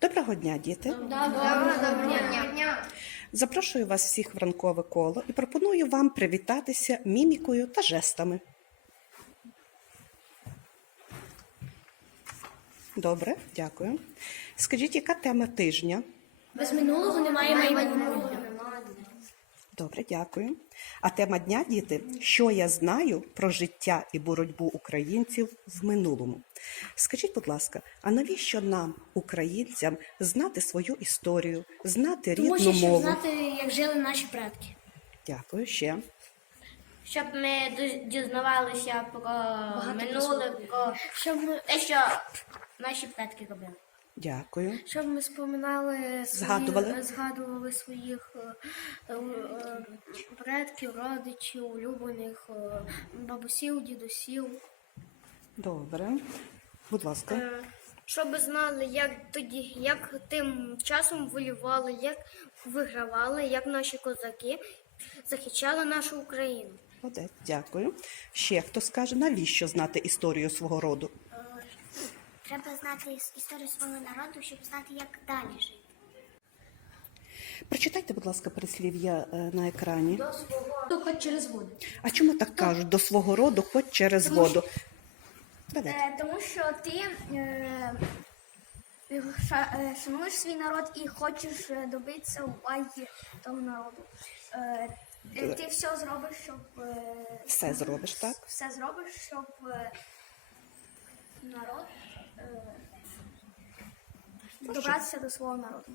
Доброго дня, діти! Доброго дня. Запрошую вас всіх в ранкове коло і пропоную вам привітатися мімікою та жестами. Добре, дякую. Скажіть, яка тема тижня? Без минулого немає майбутнього. Добре, дякую. А тема дня, діти, що я знаю про життя і боротьбу українців в минулому. Скажіть, будь ласка, а навіщо нам, українцям, знати свою історію, знати Тому рідну що щоб мову? знати, як жили наші предки. Дякую ще. Щоб ми доз- дізнавалися про минуле, про Щоб ми, те, що наші предки робили. Дякую. щоб ми споминали Згадували? згадували своїх е, е, предків, родичів, улюблених, е, бабусів, дідусів. Добре. Будь ласка. Щоб знали, як тоді, як тим часом воювали, як вигравали, як наші козаки захищали нашу Україну. Молодець, дякую. Ще хто скаже, навіщо знати історію свого роду? Треба знати історію свого народу, щоб знати, як далі жити. Прочитайте, будь ласка, прислів'я е, на екрані. Тільки через воду. А чому так кажуть до свого роду, хоч через воду? Давайте. Е, тому що ти е, ша- е, шануєш свій народ і хочеш е, добитися уваги того народу. Е, ти все зробиш, щоб е, Все зробиш, так? все зробиш, щоб е, народ добратися до свого народу.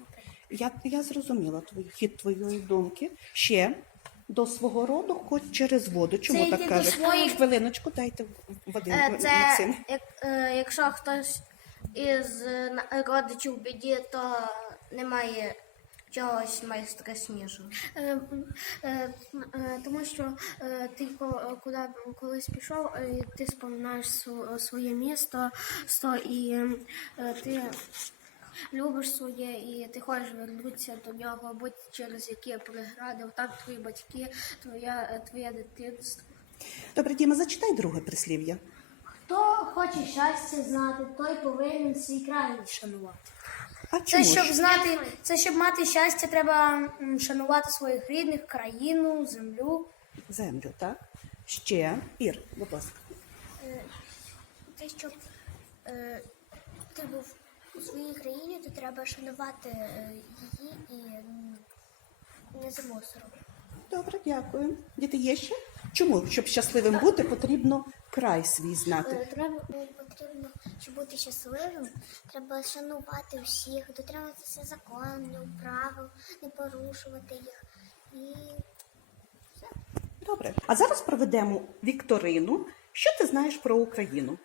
Я, я зрозуміла твій хід твоєї думки. Ще до свого роду, хоч через воду. Чому Це так до кажуть? своїх- Хвилиночку, дайте води Е, Це Максим. як, е, якщо хтось із е, на- родичів в біді, то немає чогось найстрашнішого. Е, е, е, Тому що е, ти ко- куди б колись пішов, е, ти споминаєш своє місто, сто, і е, ти любиш своє, і ти хочеш вернутися до нього, або через які прегради, так твої батьки, твоя, е, твоє дитинство. Добре, Діма, зачитай друге прислів'я. Хто хоче щастя знати, той повинен свій край шанувати. А Це чому щоб знати, це щоб мати щастя, треба м, шанувати своїх рідних, країну, землю. Землю, так? Ще. Ір, будь ласка. Те, щоб е, ти був у своїй країні, то треба шанувати е, її і м, не за мусором. Добре, дякую. Діти є ще? Чому? Щоб щасливим бути, потрібно край свій знати. Треба потрібно, щоб бути щасливим, треба шанувати всіх, дотримуватися законів, правил, не порушувати їх. І Добре. А зараз проведемо вікторину. Що ти знаєш про Україну?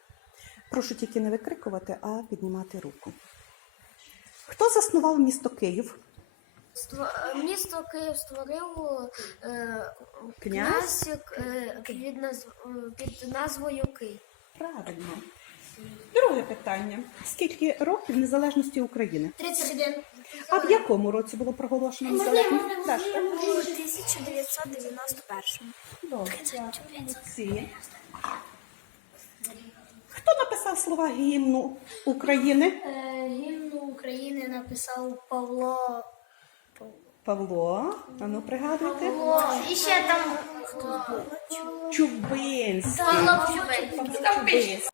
Прошу тільки не викрикувати, а піднімати руку. Хто заснував місто Київ? Місто Київ створив е, Князь? князь е, під, назв, е, під назвою Київ. Правильно. Друге питання. Скільки років незалежності України? 31. А в якому році було проголошено незалежність? Дашка? у 1991 Добре. Молодці. Хто написав слова гімну України? Е, Гімну України написав Павло. Павло. А ну пригадуйте. І ще там Чубинський. Павло Чубинський.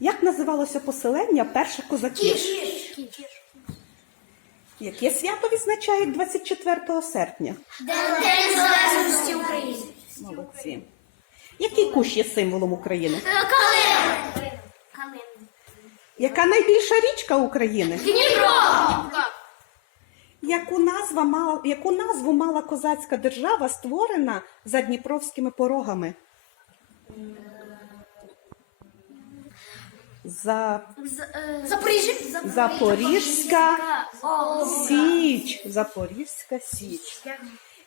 Як називалося поселення перших козаків? Яке свято відзначають 24 серпня? День Незалежності України. Молодці. Який кущ є символом України? Калин. Яка найбільша річка України? Дніпро. Яку, назва мала, яку назву мала козацька держава, створена за Дніпровськими порогами? За Запоріжжя. Запорізька Січ. Запорізька Січ.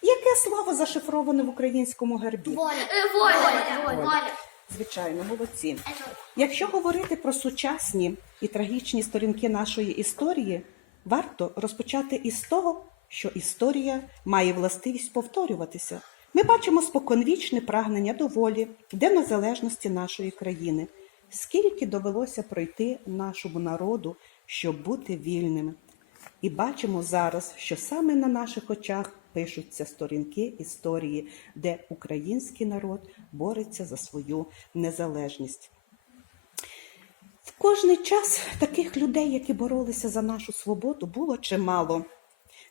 Яке слово зашифроване в українському гербі? Воля. Воля. Звичайно, молодці. Якщо говорити про сучасні і трагічні сторінки нашої історії, варто розпочати із того, що історія має властивість повторюватися. Ми бачимо споконвічне прагнення до волі, до незалежності нашої країни. Скільки довелося пройти нашому народу, щоб бути вільними. і бачимо зараз, що саме на наших очах пишуться сторінки історії, де український народ бореться за свою незалежність. В кожний час таких людей, які боролися за нашу свободу, було чимало.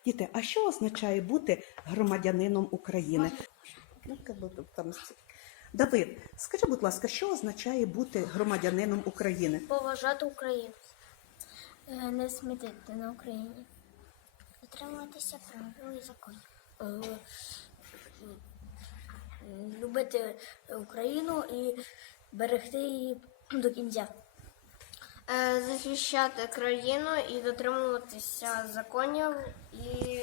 Діти, а що означає бути громадянином України? Ну, Давид, скажи, будь ласка, що означає бути громадянином України? Поважати Україну. Е, Не смітити на Україні. Дотримуватися правил і законів. Е, Любити Україну і берегти її до кінця. Е, захищати країну і дотримуватися законів і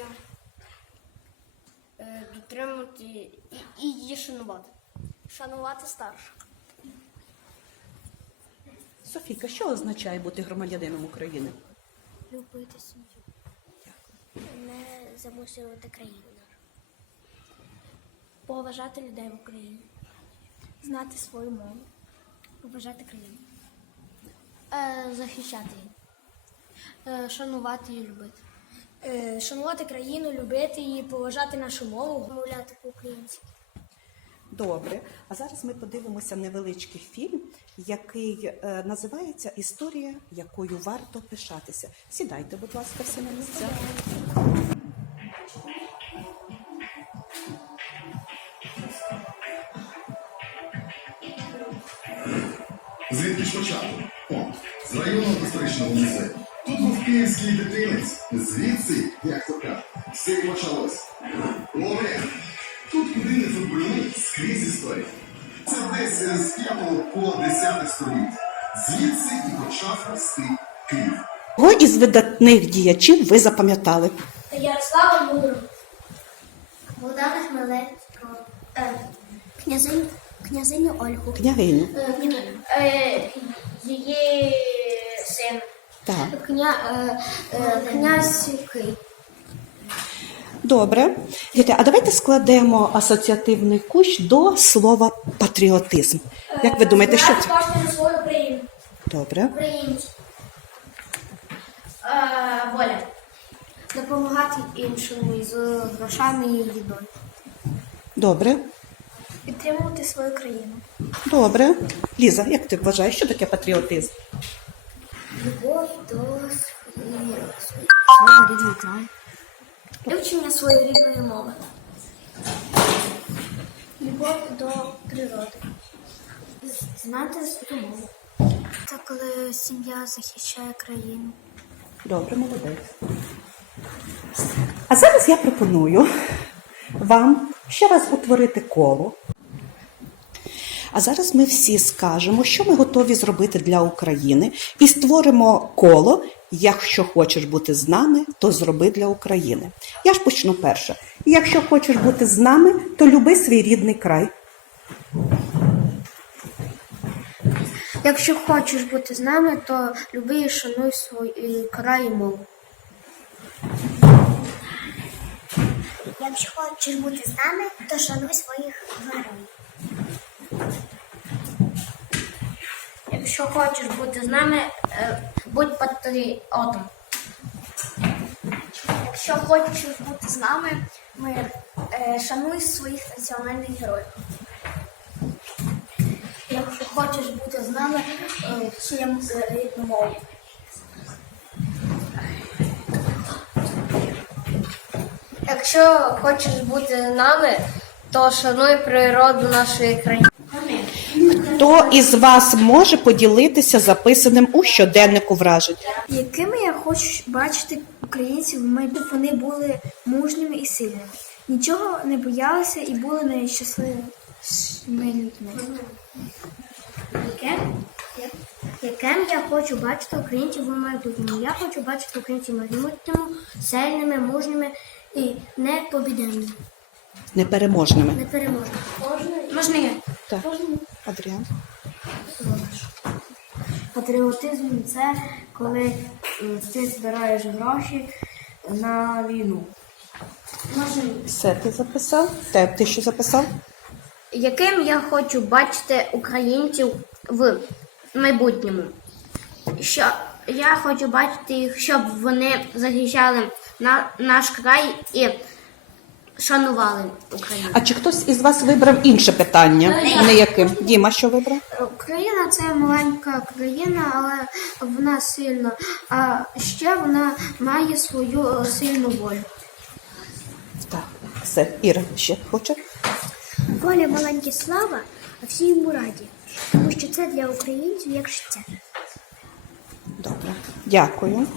е, дотримувати і, і її шанувати. Шанувати старших. Софійка, що означає бути громадянином України? Любити сім'ю. Не замусювати країну. Поважати людей в Україні. Знати свою мову. Поважати країну. Е, захищати її. Е, шанувати і любити. Е, шанувати країну, любити її, поважати нашу мову. Мовляти по-українськи. Добре. А зараз ми подивимося невеличкий фільм, який е, називається Історія, якою варто пишатися. Сідайте, будь ласка, всі на місця. Звідки ж почати? О, з районного історичного музею. Тут був київський дитинець. Звідси, як то кажуть, все й почалось. Олег. Тут куди не зупини скрізь історія. Це десь з 5 по 10 століття. Звідси і почав рости Київ. Кого із видатних діячів ви запам'ятали? Ярослава Мудро. Богдана Хмелецького. Е, князиню, Ольгу. Княгиню. Е, її син. Так. Кня, е, е, князь Кий. Добре. Діти, а давайте складемо асоціативний кущ до слова патріотизм. Як ви думаєте, що це? на свою країну. Добре. Українці. Е, воля. Допомагати іншому з грошами і їдою. Добре. Підтримувати свою країну. Добре. Ліза, як ти вважаєш, що таке патріотизм? Любов до своєї, свого рідного краю. Вивчення своєї рідної мови. Любов до природи. Знати свою мову. Це коли сім'я захищає країну. Добре, молодець. А зараз я пропоную вам ще раз утворити коло. А зараз ми всі скажемо, що ми готові зробити для України, і створимо коло. Якщо хочеш бути з нами, то зроби для України. Я ж почну перше. Якщо хочеш бути з нами, то люби свій рідний край. Якщо хочеш бути з нами, то люби і шануй свій край і мову. Якщо хочеш бути з нами, то шануй своїх героїв. Якщо хочеш бути з нами, е, будь патріотом. Якщо хочеш бути з нами, ми е, шануй своїх національних героїв. Якщо хочеш бути з нами, е, вчи рідну мову. Якщо хочеш бути з нами, то шануй природу нашої країни. Хто із вас може поділитися записаним у щоденнику вражень? Якими я хочу бачити українців в майбутньому, вони були мужніми і сильними. Нічого не боялися і були найщасливішими людьми. Яке? Яким я хочу бачити українців у майбутньому? Я хочу бачити українців у майбутньому сильними, мужніми і непобіденними, Непереможними. непереможними. Можна я? Так. Адріан. Патріотизм це коли ти збираєш гроші на війну. Все ти записав? Те, ти що записав? Яким я хочу бачити українців в майбутньому? Що, я хочу бачити їх, щоб вони захищали на, наш край і шанували Україну. А чи хтось із вас вибрав інше питання? Не яким? Діма, що вибрав? Україна це маленька країна, але вона сильна. А ще вона має свою сильну волю. Так, все. Іра ще хоче? Воля маленькі слава, а всі йому раді. Тому що це для українців як життя. Добре, дякую.